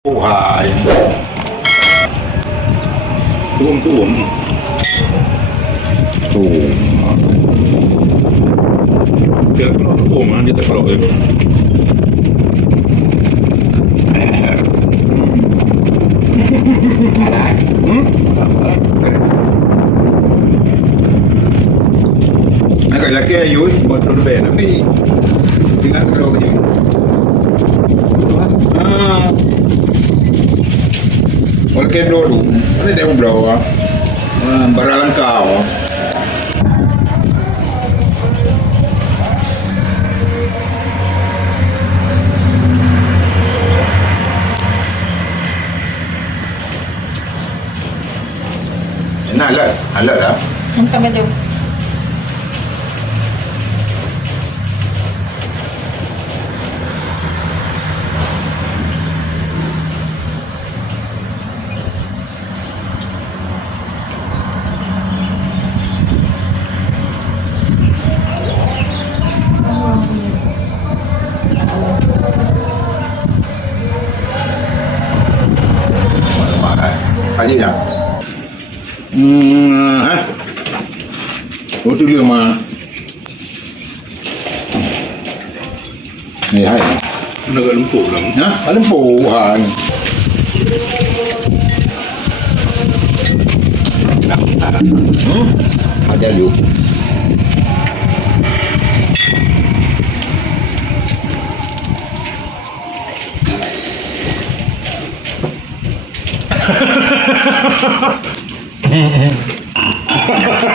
Buhay. Tuom. Kaya ko na tuom, hindi tayo pala kayo. Agak laki ayu, motor ben tapi tinggal kalau ni. Oleh ke dulu, ada dia berapa? Baralang kau. Enak lah, halal lah. Kami tu. Aje dah. Oh tu dia mah. Ni hai. Naga lumpur lang. Alam po han. Ada lu.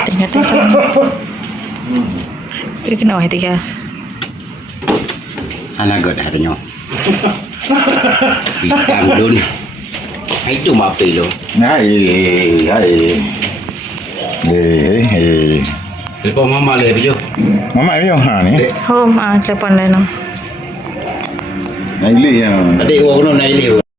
Tengah tengah. Pergi kena awak tiga. Anak god ada nyo. Ikan dun. Itu mapi lo. Hai. Lepas mama le bejo. Mama dia ha ni. Oh, telepon lain. Naili ya. Adik orang naik leo.